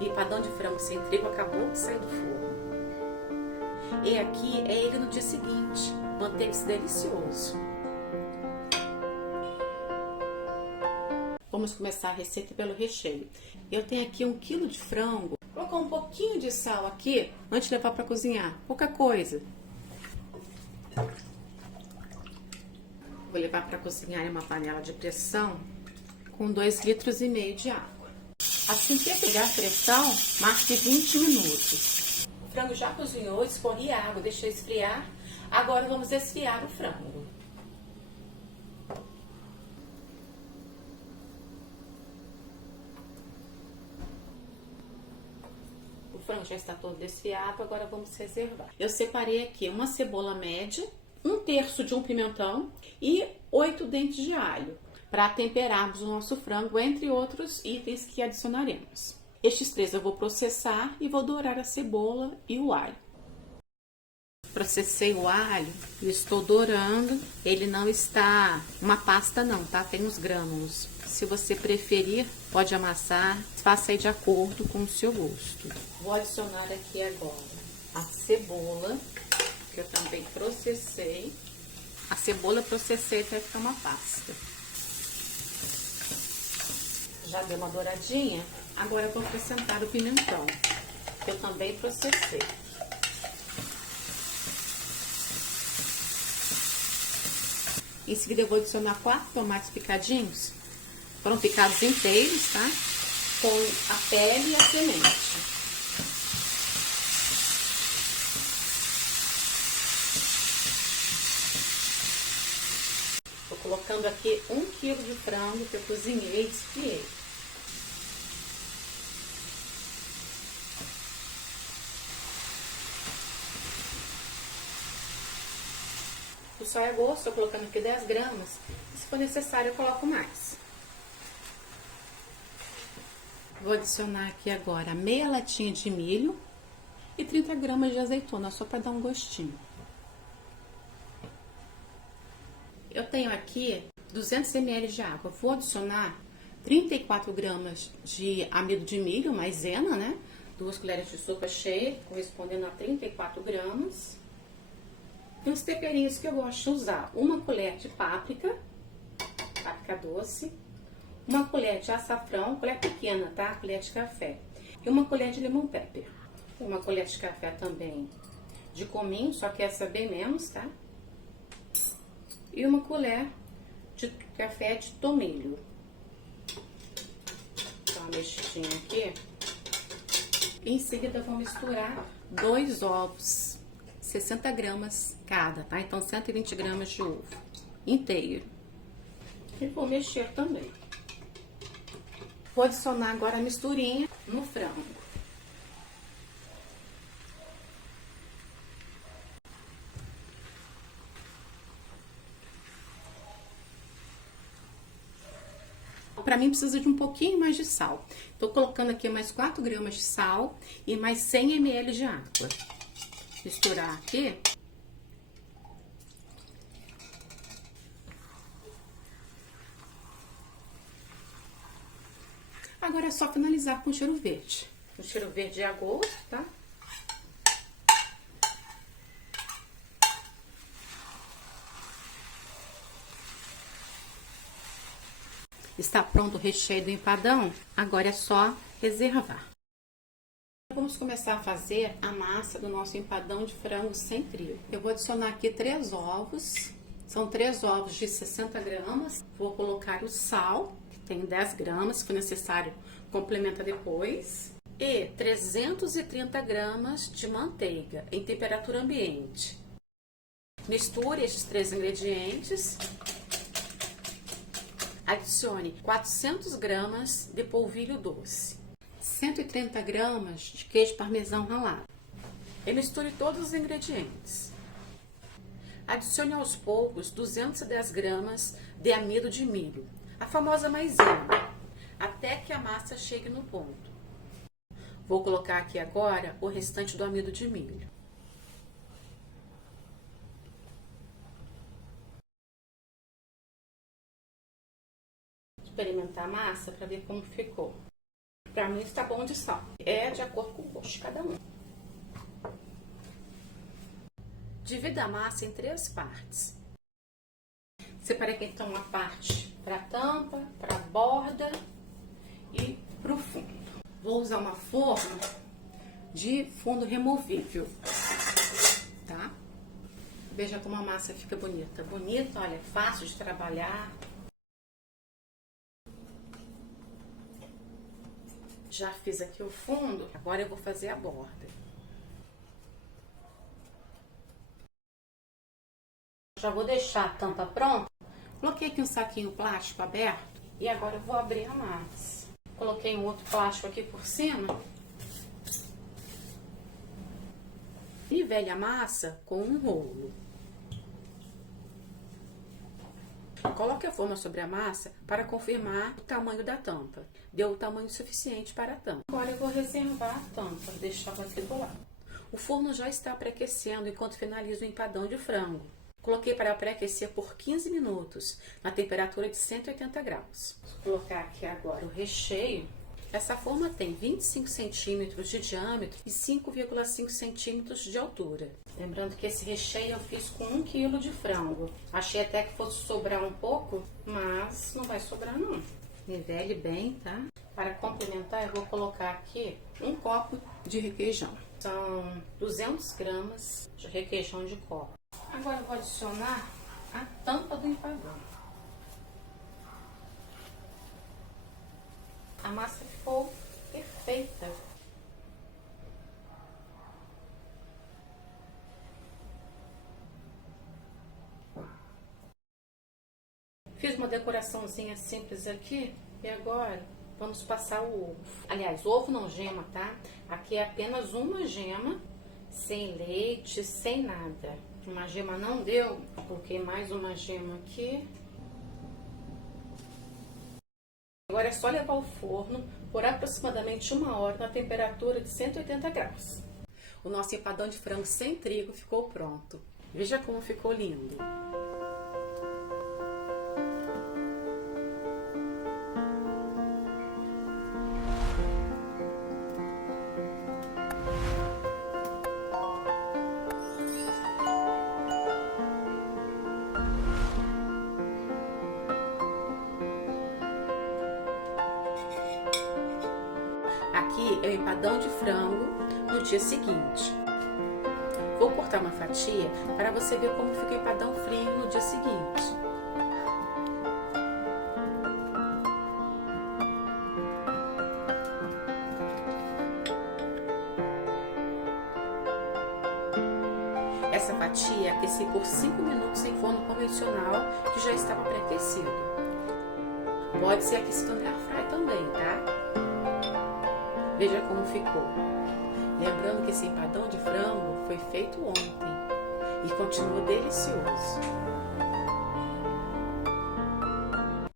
Empadão de frango sem trigo acabou de sair do forno. E aqui é ele no dia seguinte. Manteve-se delicioso. Vamos começar a receita pelo recheio. Eu tenho aqui 1 kg de frango. Vou colocar um pouquinho de sal aqui antes de levar para cozinhar. Pouca coisa. Vou levar para cozinhar em uma panela de pressão com 2,5 litros de água. Assim que pegar a pressão, marque 20 minutos. O frango já cozinhou, escorri a água, deixei esfriar. Agora vamos desfiar o frango. O frango já está todo desfiado, agora vamos reservar. Eu separei aqui uma cebola média, 1/3 de um pimentão e 8 dentes de alho, para temperarmos o nosso frango, entre outros itens que adicionaremos. Estes 3 eu vou processar e vou dourar a cebola e o alho. Processei o alho e estou dourando. Ele não está uma pasta não, tá? Tem os grânulos. Se você preferir, pode amassar, faça aí de acordo com o seu gosto. Vou adicionar aqui agora a cebola, que eu também processei. A cebola eu processei até ficar uma pasta. Já deu uma douradinha, agora eu vou acrescentar o pimentão, que eu também processei. Em seguida eu vou adicionar 4 tomates picadinhos, foram picados inteiros, tá? Com a pele e a semente. Tô colocando aqui 1 kg de frango que eu cozinhei e desfiei. O sal é a gosto, estou colocando aqui 10 gramas. Se for necessário, eu coloco mais. Vou adicionar aqui agora meia latinha de milho e 30 gramas de azeitona, só para dar um gostinho. Eu tenho aqui 200 ml de água. Vou adicionar 34 gramas de amido de milho, maisena, né? 2 colheres de sopa cheia, correspondendo a 34 gramas. E uns temperinhos que eu gosto de usar: 1 colher de páprica doce, 1 colher de açafrão, colher pequena, tá? Colher de café. E 1 colher de lemon pepper. 1 colher de café também de cominho, só que essa é bem menos, tá? E 1 colher de café de tomilho. Dá uma mexidinha aqui. E em seguida vou misturar 2 ovos, 60 gramas cada, tá? Então 120 gramas de ovo inteiro. E vou mexer também. Vou adicionar agora a misturinha no frango. Para mim precisa de um pouquinho mais de sal. Tô colocando aqui mais 4 gramas de sal e mais 100 ml de água. Misturar aqui. Agora é só finalizar com cheiro verde. O cheiro verde é a gosto, tá? Está pronto o recheio do empadão. Agora é só reservar. Vamos começar a fazer a massa do nosso empadão de frango sem trigo. Eu vou adicionar aqui 3 ovos. São 3 ovos de 60 gramas. Vou colocar o sal, que tem 10 gramas, se for necessário, complementa depois. E 330 gramas de manteiga em temperatura ambiente. Misture estes 3 ingredientes. Adicione 400 gramas de polvilho doce, 130 gramas de queijo parmesão ralado. E misture todos os ingredientes. Adicione aos poucos 210 gramas de amido de milho, a famosa maisena, até que a massa chegue no ponto. Vou colocar aqui agora o restante do amido de milho. Experimentar a massa para ver como ficou. Pra mim está bom de sal. É de acordo com o gosto de cada um. Divida a massa em 3 partes. Separei aqui então uma parte para a tampa, para a borda e para o fundo. Vou usar uma forma de fundo removível, tá? Veja como a massa fica bonita. Bonita, olha, fácil de trabalhar. Já fiz aqui o fundo, agora eu vou fazer a borda. Já vou deixar a tampa pronta. Coloquei aqui um saquinho plástico aberto e agora eu vou abrir a massa. Coloquei um outro plástico aqui por cima. Nivele a massa com um rolo. Coloque a forma sobre a massa para confirmar o tamanho da tampa. Deu o tamanho suficiente para a tampa. Agora eu vou reservar a tampa, deixá-la aqui do lado. O forno já está pré-aquecendo enquanto finalizo o empadão de frango. Coloquei para pré-aquecer por 15 minutos, na temperatura de 180 graus. Vou colocar aqui agora o recheio. Essa forma tem 25 centímetros de diâmetro e 5,5 centímetros de altura. Lembrando que esse recheio eu fiz com 1 kg de frango. Achei até que fosse sobrar um pouco, mas não vai sobrar não. Nivele bem, tá? Para complementar, eu vou colocar aqui um copo de requeijão. São 200 gramas de requeijão de copo. Agora eu vou adicionar a tampa do empadão. A massa ficou perfeita. Fiz uma decoraçãozinha simples aqui e agora vamos passar o ovo. Aliás, ovo não gema, tá? Aqui é apenas uma gema, sem leite, sem nada. Uma gema não deu, coloquei mais uma gema aqui. Agora é só levar ao forno por aproximadamente 1 hora na temperatura de 180 graus. O nosso empadão de frango sem trigo ficou pronto. Veja como ficou lindo. Aqui é o empadão de frango no dia seguinte. Vou cortar uma fatia para você ver como fica o empadão frio no dia seguinte. Essa fatia aqueci por 5 minutos em forno convencional que já estava pré-aquecido. Pode ser aquecido na airfryer também, tá? Veja como ficou. Lembrando que esse empadão de frango foi feito ontem e continua delicioso.